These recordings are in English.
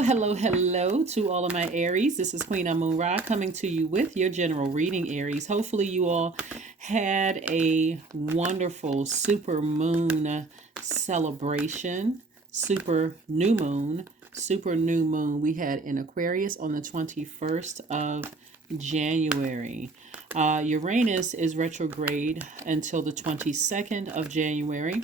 Hello to all of my Aries. This is Queen Amun Ra coming to you with your general reading, Aries. Hopefully, you all had a wonderful super moon celebration, super new moon we had in Aquarius on the 21st of January. Uranus is retrograde until the 22nd of January.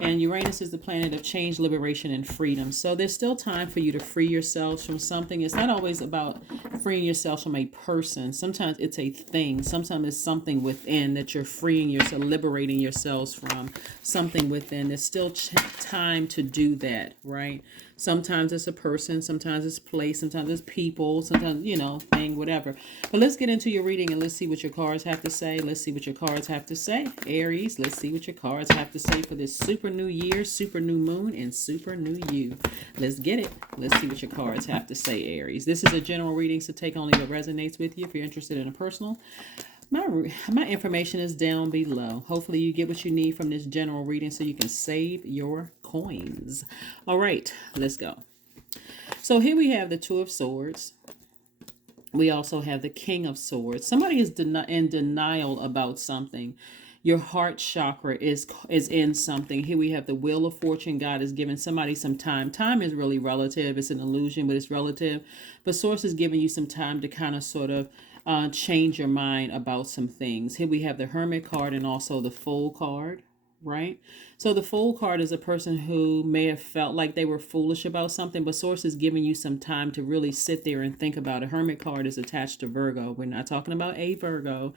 And Uranus is the planet of change, liberation, and freedom. So there's still time for you to free yourselves from something. It's not always about freeing yourself from a person. Sometimes it's a thing. Sometimes it's something within that you're freeing yourself, liberating yourselves from something within. There's still time to do that, right? Sometimes it's a person, sometimes it's place, sometimes it's people, sometimes, thing, whatever. But let's get into your reading and let's see what your cards have to say. Let's see what your cards have to say. Aries, let's see what your cards have to say for this super new year, super new moon, and super new you. Let's get it. Let's see what your cards have to say, Aries. This is a general reading, so take only what resonates with you. If you're interested in a personal, my information is down below. Hopefully you get what you need from this general reading so you can save your coins. All right, let's go. So here we have the Two of Swords. We also have the King of Swords. Somebody is in denial about something. Your heart chakra is in something. Here we have the Wheel of Fortune. God is giving somebody some time. Time is really relative. It's an illusion, but it's relative. But Source is giving you some time to kind of sort of change your mind about some things. Here we have the Hermit card and also the Fool card, right? So the Fool card is a person who may have felt like they were foolish about something, but Source is giving you some time to really sit there and think about it. Hermit card is attached to Virgo. We're not talking about a Virgo.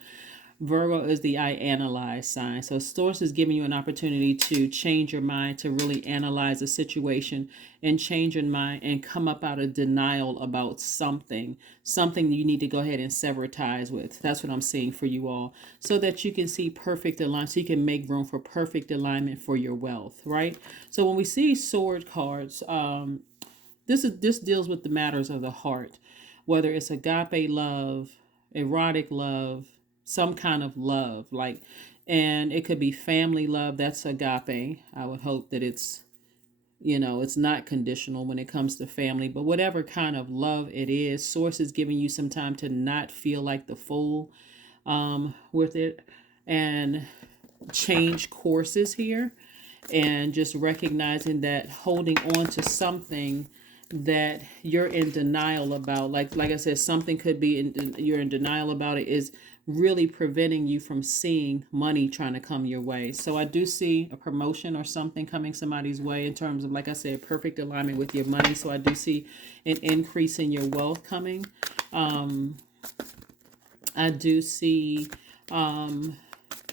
Virgo is the I analyze sign. So Source is giving you an opportunity to change your mind, to really analyze a situation and change your mind and come up out of denial about something you need to go ahead and sever ties with. That's what I'm seeing for you all, so that you can see perfect alignment, so you can make room for perfect alignment for your wealth, right? So when we see sword cards, this deals with the matters of the heart, whether it's agape love, erotic love, some kind of love, like, and it could be family love. That's agape. I would hope that it's not conditional when it comes to family, but whatever kind of love it is, Source is giving you some time to not feel like the fool with it, and change courses here, and just recognizing that holding on to something that you're in denial about, like I said, something could be you're in denial about it, is really preventing you from seeing money trying to come your way. So I do see a promotion or something coming somebody's way in terms of, like I said, perfect alignment with your money. So I do see an increase in your wealth coming. I do see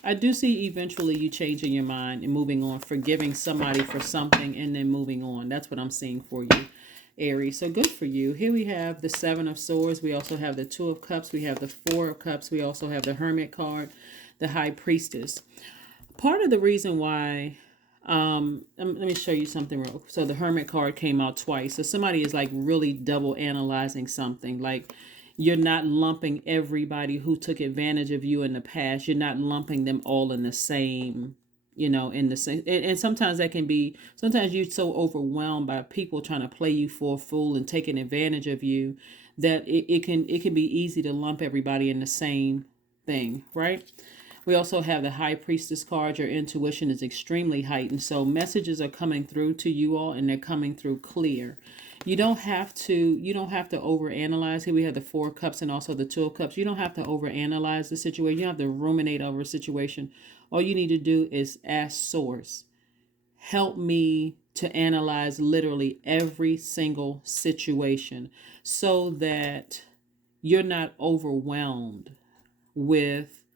eventually you changing your mind and moving on, forgiving somebody for something and then moving on. That's what I'm seeing for you, Aries. So good for you. Here we have the Seven of Swords. We also have the Two of Cups. We have the Four of Cups. We also have the Hermit card, the High Priestess. Part of the reason why, let me show you something real quick. So the Hermit card came out twice. So somebody is like really double analyzing something. Like, you're not lumping everybody who took advantage of you in the past. You're not lumping them all in the same, in the same. And sometimes that can be, sometimes you're so overwhelmed by people trying to play you for a fool and taking advantage of you that it can be easy to lump everybody in the same thing, right? We also have the High Priestess card. Your intuition is extremely heightened. So messages are coming through to you all, and they're coming through clear. You don't have to overanalyze. Here we have the Four of Cups and also the Two of Cups. You don't have to overanalyze the situation. You don't have to ruminate over a situation. All you need to do is ask Source, help me to analyze literally every single situation so that you're not overwhelmed with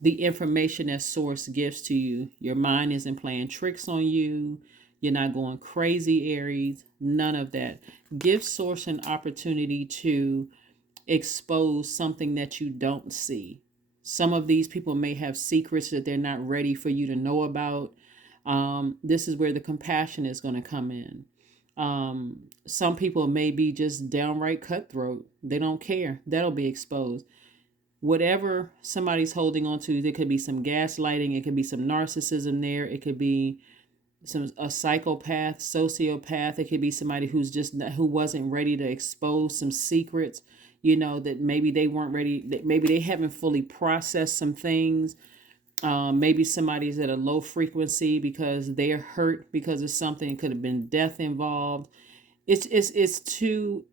the information that Source gives to you. Your mind isn't playing tricks on you. You're not going crazy, Aries. None of that. Give Source an opportunity to expose something that you don't see. Some of these people may have secrets that they're not ready for you to know about. This is where the compassion is going to come in. Some people may be just downright cutthroat. They don't care. That'll be exposed. Whatever somebody's holding on to, there could be some gaslighting. It could be some narcissism there. It could be a psychopath, sociopath. It could be somebody who wasn't ready to expose some secrets, that maybe they weren't ready, that maybe they haven't fully processed some things. Maybe somebody's at a low frequency because they're hurt because of something. It could have been death involved. It's too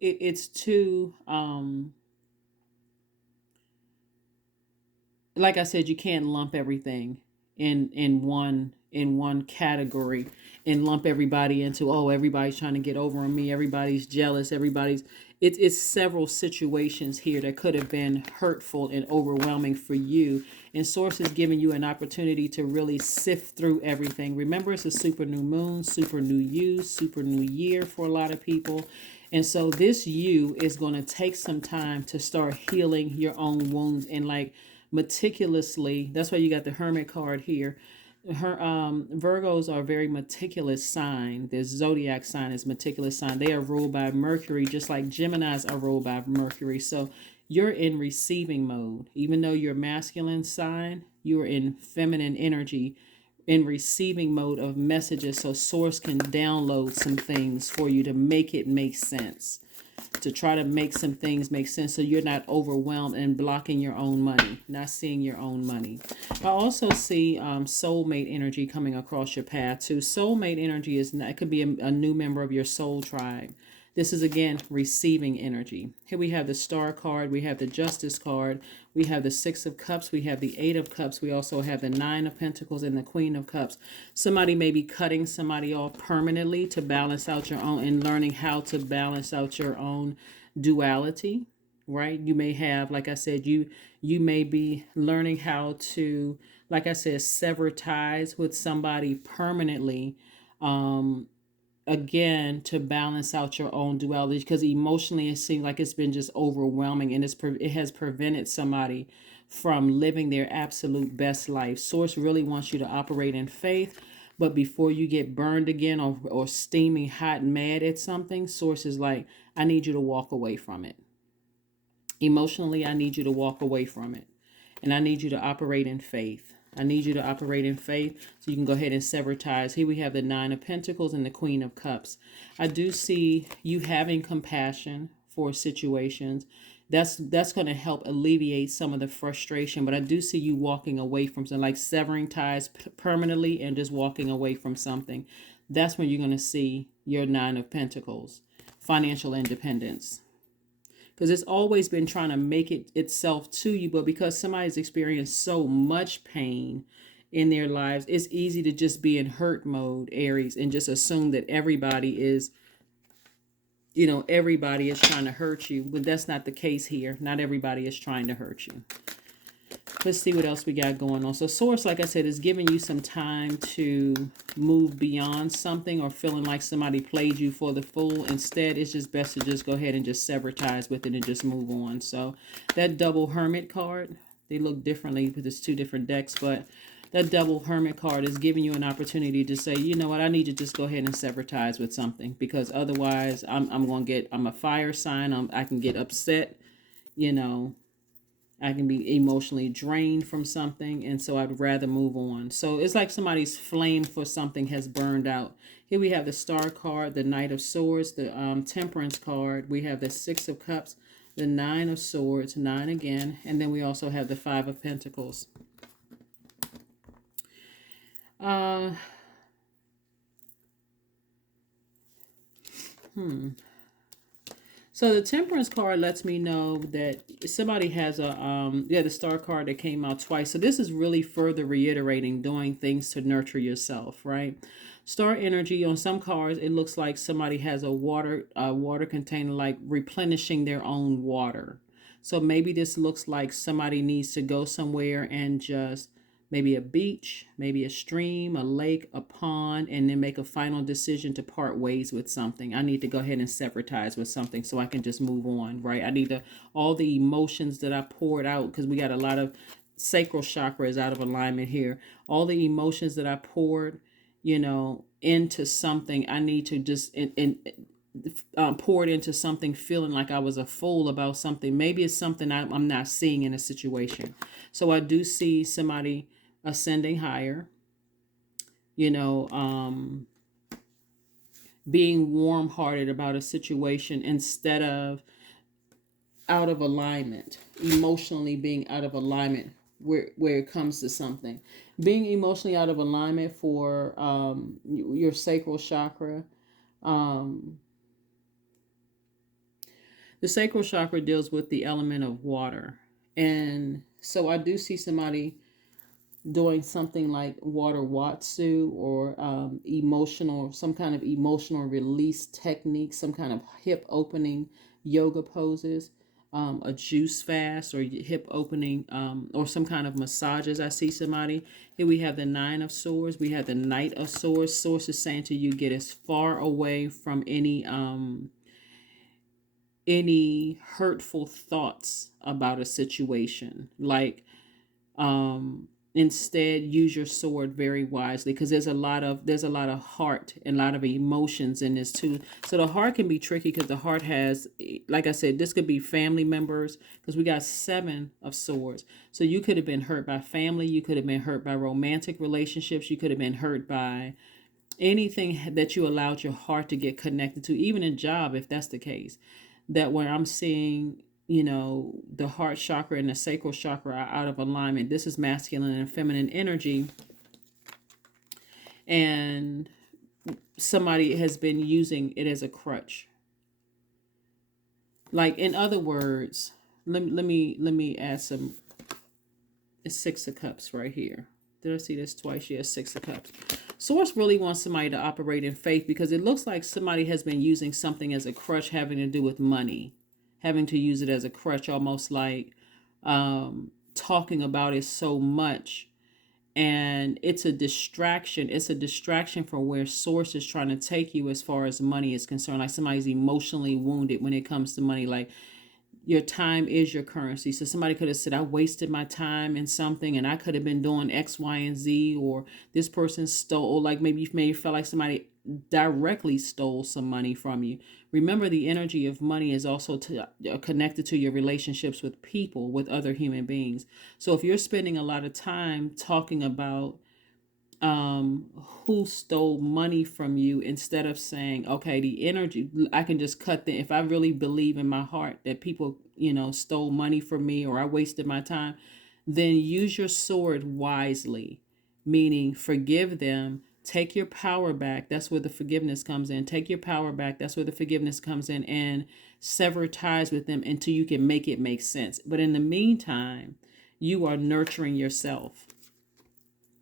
like I said, you can't lump everything in one category and lump everybody into, oh, everybody's trying to get over on me, everybody's jealous, everybody's it's several situations here that could have been hurtful and overwhelming for you. And source is giving you an opportunity to really sift through everything. Remember, it's a super new moon, super new you, super new year for a lot of people. And so this you is going to take some time to start healing your own wounds and like meticulously. That's why you got the Hermit card here. Virgos are a very meticulous sign. Their zodiac sign is meticulous sign. They are ruled by Mercury, just like Geminis are ruled by Mercury. So you're in receiving mode. Even though you're masculine sign, you're in feminine energy, in receiving mode of messages, so source can download some things for you to make it make sense, to try to make some things make sense, so you're not overwhelmed and blocking your own money, not seeing your own money. I also see soulmate energy coming across your path too. Soulmate energy it could be a new member of your soul tribe. This is again receiving energy. Here we have the Star card, we have the Justice card, we have the Six of Cups, we have the Eight of Cups, we also have the Nine of Pentacles and the Queen of Cups. Somebody may be cutting somebody off permanently to balance out your own, and learning how to balance out your own duality, right? You may have, like I said, you may be learning how to, like I said, sever ties with somebody permanently, again, to balance out your own duality, because emotionally it seems like it's been just overwhelming, and it has prevented somebody from living their absolute best life. Source really wants you to operate in faith, but before you get burned again, or steaming hot and mad at something, source is like, I need you to walk away from it. Emotionally, I need you to walk away from it, and I need you to operate in faith. I need you to operate in faith, so you can go ahead and sever ties. Here we have the Nine of Pentacles and the Queen of Cups. I do see you having compassion for situations. That's going to help alleviate some of the frustration. But I do see you walking away from something, like severing ties permanently and just walking away from something. That's when you're going to see your Nine of Pentacles. Financial independence. Because it's always been trying to make itself to you, but because somebody's experienced so much pain in their lives, it's easy to just be in hurt mode, Aries, and just assume that everybody is trying to hurt you. But that's not the case here. Not everybody is trying to hurt you. Let's see what else we got going on. So source, like I said, is giving you some time to move beyond something, or feeling like somebody played you for the fool. Instead, it's just best to just go ahead and just sever ties with it and just move on. So that double Hermit card, they look differently because it's two different decks, but that double Hermit card is giving you an opportunity to say, you know what, I need to just go ahead and sever ties with something, because otherwise I'm a fire sign. I can get upset, I can be emotionally drained from something, and so I'd rather move on. So it's like somebody's flame for something has burned out. Here we have the Star card, the Knight of Swords, the Temperance card. We have the Six of Cups, the Nine of Swords, 9 again, and then we also have the Five of Pentacles. So the Temperance card lets me know that somebody has the Star card that came out twice. So this is really further reiterating doing things to nurture yourself, right? Star energy on some cards, it looks like somebody has a water container, like replenishing their own water. So maybe this looks like somebody needs to go somewhere and just maybe a beach, maybe a stream, a lake, a pond, and then make a final decision to part ways with something. I need to go ahead and sever ties with something so I can just move on, right? I need all the emotions that I poured out, because we got a lot of sacral chakras out of alignment here. All the emotions that I poured, into something, I need to just pour it into something, feeling like I was a fool about something. Maybe it's something I'm not seeing in a situation. So I do see somebody ascending higher, you know, being warm-hearted about a situation instead of out of alignment, emotionally being out of alignment where it comes to something. Being emotionally out of alignment for your sacral chakra. Um, the sacral chakra deals with the element of water. And so I do see somebody doing something like water watsu or emotional, some kind of emotional release technique, some kind of hip opening yoga poses, a juice fast or hip opening, or some kind of massages. I see somebody here. We have the Nine of Swords, we have the Knight of Swords. Source is saying to you, get as far away from any hurtful thoughts about a situation, like instead use your sword very wisely, because there's a lot of heart and a lot of emotions in this too. So the heart can be tricky because the heart has, like I said, this could be family members, because we got Seven of Swords. So you could have been hurt by family, you could have been hurt by romantic relationships, you could have been hurt by anything that you allowed your heart to get connected to, even a job, if that's the case. That when I'm seeing, the heart chakra and the sacral chakra are out of alignment, this is masculine and feminine energy, and somebody has been using it as a crutch. Like, in other words, let me add some. It's Six of Cups right here. Did I see this twice? Yeah, Six of Cups. Source really wants somebody to operate in faith, because it looks like somebody has been using something as a crutch having to do with money, having to use it as a crutch, almost like talking about it so much. And it's a distraction. It's a distraction from where Source is trying to take you as far as money is concerned. Like, somebody's emotionally wounded when it comes to money. Like, your time is your currency. So somebody could have said, I wasted my time in something and I could have been doing X, Y, and Z, or this person stole, or like maybe you felt like somebody directly stole some money from you. Remember, the energy of money is also connected to your relationships with people, with other human beings. So if you're spending a lot of time talking about who stole money from you, instead of saying, okay, the energy, I can just cut the, if I really believe in my heart that people, stole money from me, or I wasted my time, then use your sword wisely, meaning forgive them, take your power back. That's where the forgiveness comes in. Take your power back. That's where the forgiveness comes in, and sever ties with them until you can make it make sense. But in the meantime, you are nurturing yourself.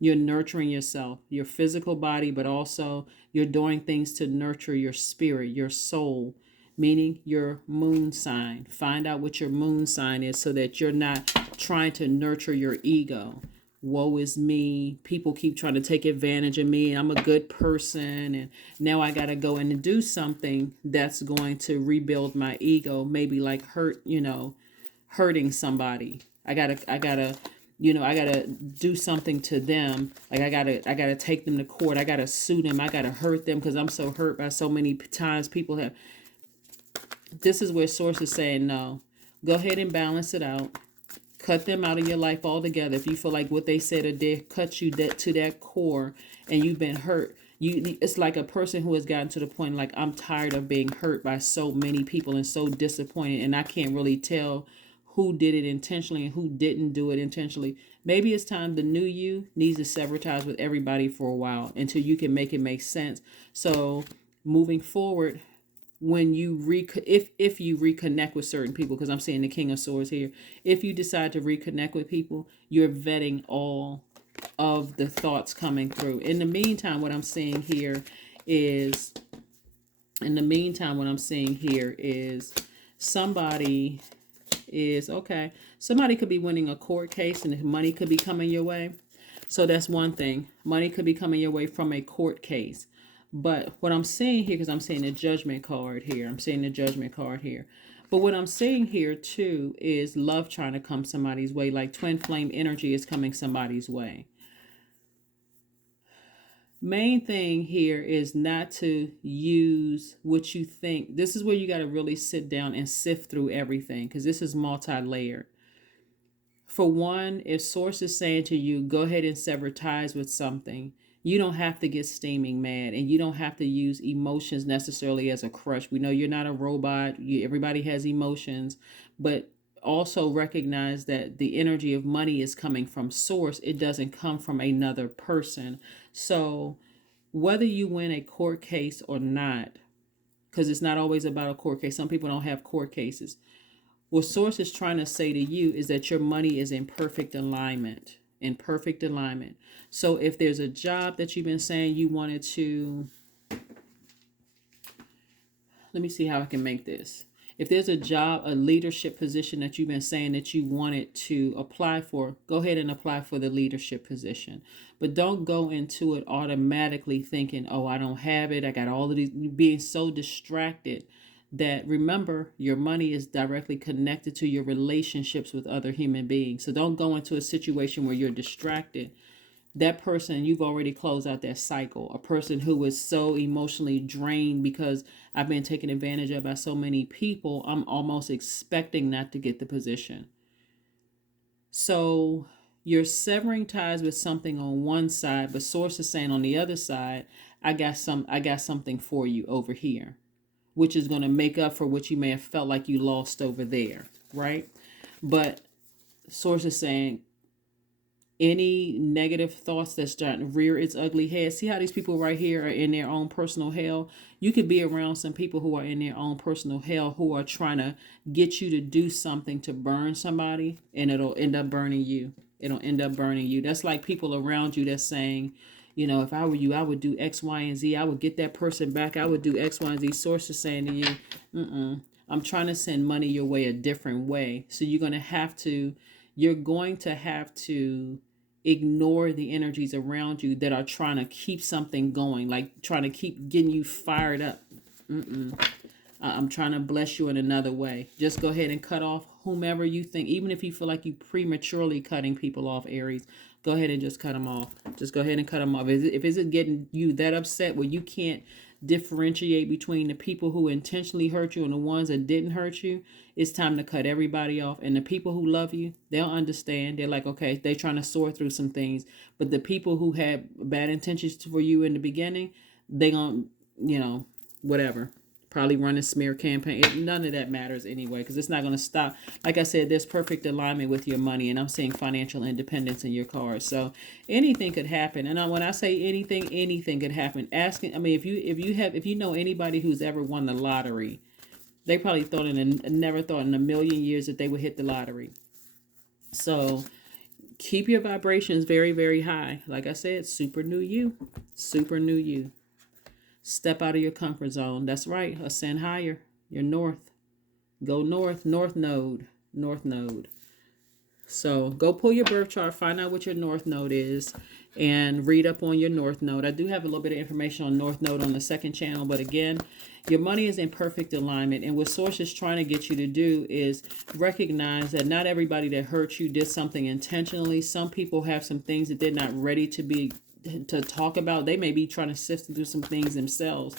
You're nurturing yourself, your physical body, but also you're doing things to nurture your spirit, your soul, meaning your moon sign. Find out what your moon sign is so that you're not trying to nurture your ego. Woe is me. People keep trying to take advantage of me. I'm a good person. And now I got to go in and do something that's going to rebuild my ego. Maybe like hurting somebody. I gotta do something to them. Like, I gotta take them to court. I gotta sue them. I gotta hurt them because I'm so hurt by so many times people have. This is where Source is saying, no, go ahead and balance it out. Cut them out of your life altogether. If you feel like what they said or did cut you to that core and you've been hurt, it's like a person who has gotten to the point, like, I'm tired of being hurt by so many people and so disappointed, and I can't really tell who did it intentionally and who didn't do it intentionally. Maybe it's time the new you needs to sever ties with everybody for a while until you can make it make sense. So moving forward, when you if you reconnect with certain people, because I'm seeing the King of Swords here, if you decide to reconnect with people, you're vetting all of the thoughts coming through. In the meantime, what I'm seeing here is somebody somebody could be winning a court case and money could be coming your way. So that's one thing. Money could be coming your way from a court case. But what I'm seeing here, because I'm seeing the Judgment card here. But what I'm seeing here too is love trying to come somebody's way. Like, twin flame energy is coming somebody's way. Main thing here is not to use what you think. This is where you got to really sit down and sift through everything, because this is multi-layered. For one, if Source is saying to you, go ahead and sever ties with something, You don't have to get steaming mad, and you don't have to use emotions necessarily as a crutch. We know you're not a robot. Everybody has emotions, but also recognize that the energy of money is coming from source. It doesn't come from another person. So whether you win a court case or not, because it's not always about a court case. Some people don't have court cases. What source is trying to say to you is that your money is in perfect alignment. In perfect alignment. So if there's a job that you've been saying you wanted to, let me see how I can make this. If there's a job, a leadership position that you've been saying that you wanted to apply for, go ahead and apply for the leadership position. But don't go into it automatically thinking, oh, I don't have it. I got all of these, being so distracted that, remember, your money is directly connected to your relationships with other human beings. So don't go into a situation where you're distracted. That person, you've already closed out that cycle. A person who is so emotionally drained because I've been taken advantage of by so many people, I'm almost expecting not to get the position. So you're severing ties with something on one side, but source is saying on the other side, I got something for you over here, which is going to make up for what you may have felt like you lost over there, right? But source is saying, any negative thoughts that's starting to rear its ugly head. See how these people right here are in their own personal hell? You could be around some people who are in their own personal hell, who are trying to get you to do something to burn somebody, and it'll end up burning you. It'll end up burning you. That's like people around you that's saying, you know, if I were you, I would do X, Y, and Z. I would get that person back. I would do X, Y, and Z. Source is saying to you, I'm trying to send money your way a different way. So you're going to have to ignore the energies around you that are trying to keep something going, like trying to keep getting you fired up. I'm trying to bless you in another way. Just go ahead and cut off whomever you think, even if you feel like you prematurely cutting people off, Aries. Go ahead and just cut them off. Just go ahead and cut them off. If it's getting you that upset where you can't differentiate between the people who intentionally hurt you and the ones that didn't hurt you, it's time to cut everybody off. And the people who love you, they'll understand. They're like, okay, they're trying to sort through some things. But the people who had bad intentions for you in the beginning, they gonna, whatever. Probably run a smear campaign. None of that matters anyway, because it's not going to stop. Like I said, there's perfect alignment with your money, and I'm seeing financial independence in your cards. So anything could happen. And when I say anything could happen. Asking, I mean, if you know anybody who's ever won the lottery, they probably never thought in a million years that they would hit the lottery. So keep your vibrations very, very high. Like I said, super new you. Step out of your comfort zone. That's right. Ascend higher. You're north. Go north. North node. So go pull your birth chart. Find out what your north node is. And read up on your north node. I do have a little bit of information on north node on the second channel. But again, your money is in perfect alignment. And what source is trying to get you to do is recognize that not everybody that hurt you did something intentionally. Some people have some things that they're not ready to talk about. They may be trying to sift through some things themselves,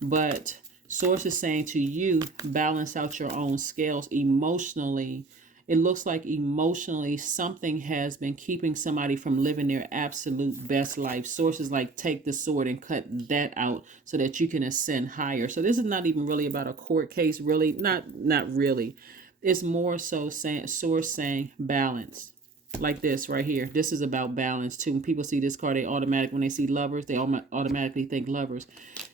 but source is saying to you, balance out your own scales emotionally. It looks like emotionally something has been keeping somebody from living their absolute best life. Source is like, take the sword and cut that out so that you can ascend higher. So this is not even really about a court case, really. Not really. It's more so source saying balance. Like this right here. This is about balance too. When people see this card, when they see lovers, they automatically think lovers.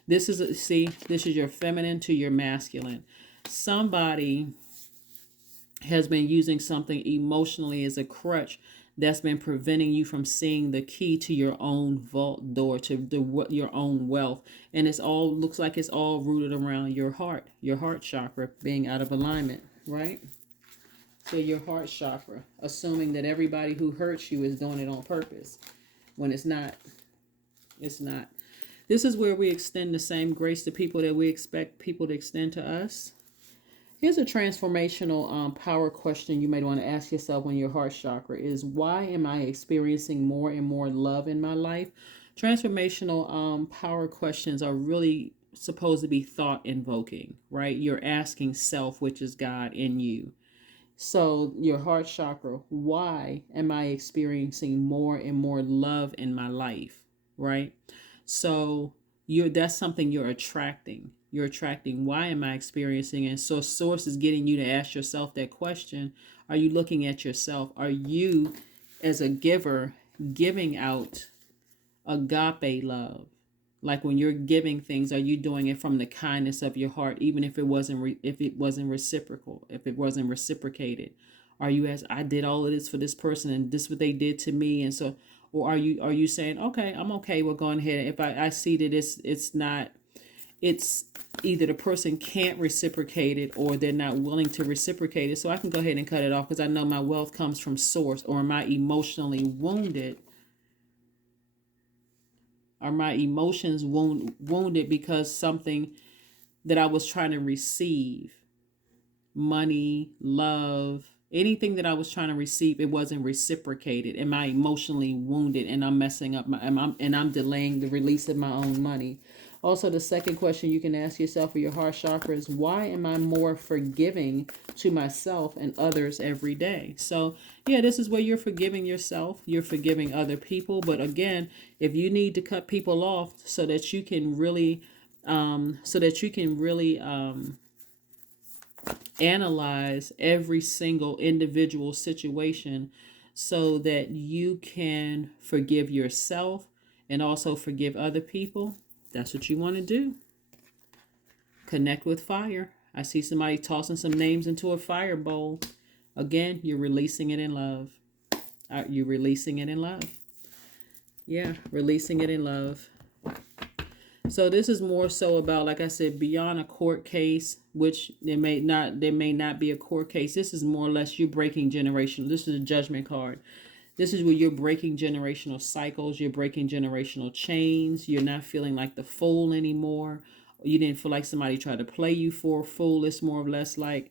This is your feminine to your masculine. Somebody has been using something emotionally as a crutch that's been preventing you from seeing the key to your own vault door, to your own wealth. And looks like it's all rooted around your heart chakra being out of alignment, right? So your heart chakra, assuming that everybody who hurts you is doing it on purpose, when it's not. It's not. This is where we extend the same grace to people that we expect people to extend to us. Here's a transformational power question you might want to ask yourself when your heart chakra is, why am I experiencing more and more love in my life? Transformational power questions are really supposed to be thought invoking, right? You're asking self, which is God in you. So your heart chakra, why am I experiencing more and more love in my life? right? So that's something you're attracting. You're attracting. Why am I experiencing it? So source is getting you to ask yourself that question. Are you looking at yourself? Are you, as a giver, giving out agape love? Like when you're giving things, are you doing it from the kindness of your heart, even if it wasn't if it wasn't reciprocal, if it wasn't reciprocated? Are you, as I did all of this for this person and this what they did to me, and so, or are you saying, okay, I'm okay with going ahead if I see that it's not, it's either the person can't reciprocate it or they're not willing to reciprocate it, so I can go ahead and cut it off because I know my wealth comes from source, or am I emotionally wounded? Are my emotions wounded because something that I was trying to receive, money, love, anything that I was trying to receive, it wasn't reciprocated? Am I emotionally wounded and I'm messing up and I'm delaying the release of my own money? Also, the second question you can ask yourself for your heart chakra is, why am I more forgiving to myself and others every day? So, yeah, this is where you're forgiving yourself, you're forgiving other people. But again, if you need to cut people off so that you can really, analyze every single individual situation so that you can forgive yourself and also forgive other people, that's what you want to do. Connect with fire. I see somebody tossing some names into a fire bowl. Again, you're releasing it in love. You're releasing it in love. Yeah, releasing it in love. So this is more so about, like I said, beyond a court case, which there may not be a court case. This is more or less you breaking generational. This is a judgment card. This is where you're breaking generational cycles. You're breaking generational chains. You're not feeling like the fool anymore. You didn't feel like somebody tried to play you for a fool. It's more or less like,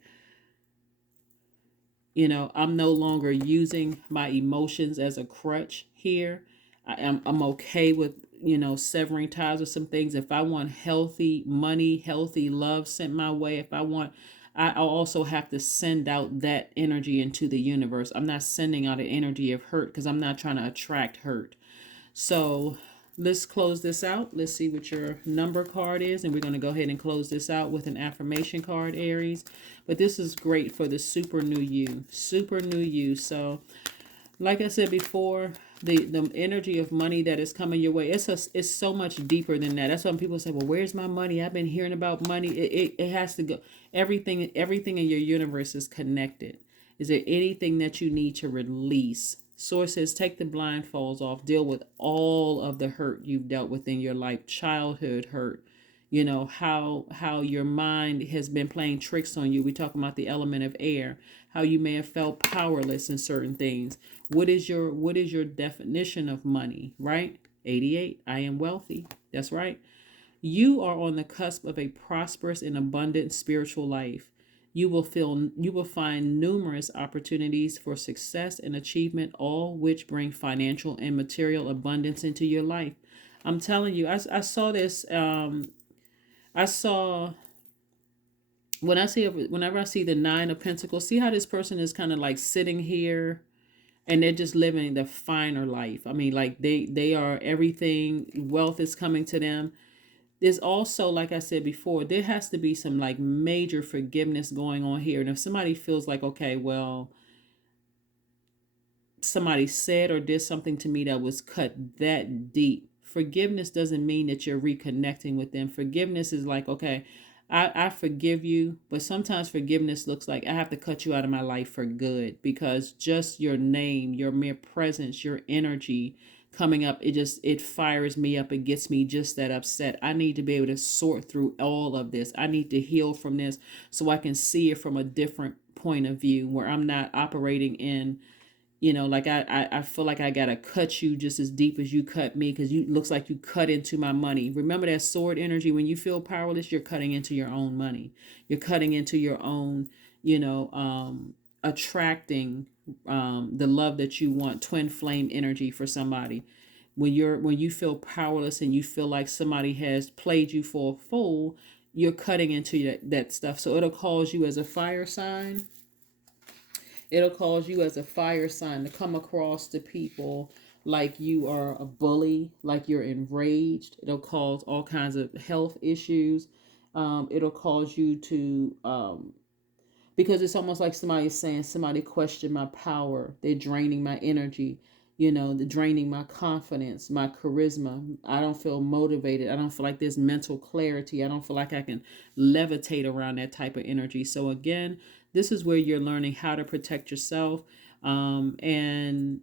I'm no longer using my emotions as a crutch here. I'm okay with, severing ties with some things. If I want healthy money, healthy love sent my way, I also have to send out that energy into the universe. I'm not sending out an energy of hurt because I'm not trying to attract hurt. So let's close this out. Let's see what your number card is. And we're going to go ahead and close this out with an affirmation card, Aries. But this is great for the super new you. Super new you. So like I said before, the energy of money that is coming your way, it's so much deeper than that. That's why people say, well, where's my money? I've been hearing about money. It has to go. Everything in your universe is connected. Is there anything that you need to release? Source says, take the blindfolds off. Deal with all of the hurt you've dealt with in your life. Childhood hurt. How your mind has been playing tricks on you. We talk about the element of air. How you may have felt powerless in certain things. What is your definition of money, right? 88. I am wealthy. That's right. You are on the cusp of a prosperous and abundant spiritual life. You will find numerous opportunities for success and achievement, all which bring financial and material abundance into your life. I'm telling you, I saw this. I saw whenever I see the Nine of Pentacles, see how this person is kind of like sitting here and they're just living the finer life. I mean, like they are everything. Wealth is coming to them. There's also, like I said before, there has to be some like major forgiveness going on here. And if somebody feels like, okay, well, somebody said or did something to me that was cut that deep, forgiveness doesn't mean that you're reconnecting with them. Forgiveness is like, okay, I forgive you, but sometimes forgiveness looks like I have to cut you out of my life for good, because just your name, your mere presence, your energy coming up, it fires me up. It gets me just that upset. I need to be able to sort through all of this. I need to heal from this so I can see it from a different point of view, where I'm not operating in, like I feel like I gotta cut you just as deep as you cut me, because you looks like you cut into my money. Remember that sword energy. When you feel powerless, you're cutting into your own money. You're cutting into your own, attracting the love that you want. Twin flame energy for somebody. When you feel powerless and you feel like somebody has played you for a fool, you're cutting into that stuff. So it'll cause you as a fire sign. It'll cause you as a fire sign to come across to people like you are a bully, like you're enraged. It'll cause all kinds of health issues. It'll cause you to because it's almost like somebody is saying, somebody questioned my power. They're draining my energy, they're draining my confidence, my charisma. I don't feel motivated. I don't feel like there's mental clarity. I don't feel like I can levitate around that type of energy. So again, this is where you're learning how to protect yourself. And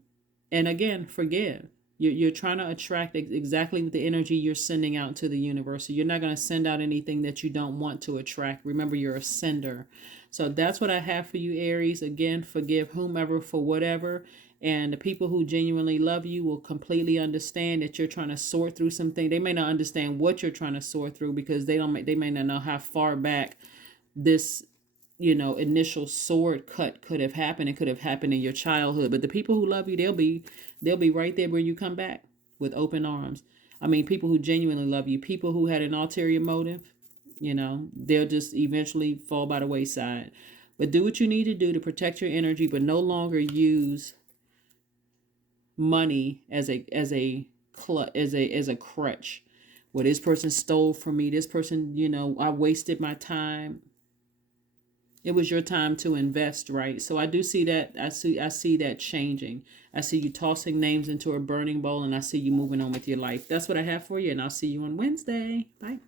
again, forgive. You're trying to attract exactly the energy you're sending out to the universe. So you're not going to send out anything that you don't want to attract. Remember, you're a sender. So that's what I have for you, Aries. Again, forgive whomever for whatever. And the people who genuinely love you will completely understand that you're trying to sort through something. They may not understand what you're trying to sort through because they may not know how far back this initial sword cut could have happened. It could have happened in your childhood. But the people who love you, they'll be right there when you come back with open arms. I mean, people who genuinely love you, people who had an ulterior motive, they'll just eventually fall by the wayside. But do what you need to do to protect your energy, but no longer use money as a crutch. Well, this person stole from me. This person, I wasted my time. It was your time to invest, right? So I do see that. I see that changing. I see you tossing names into a burning bowl, and I see you moving on with your life. That's what I have for you, and I'll see you on Wednesday. Bye.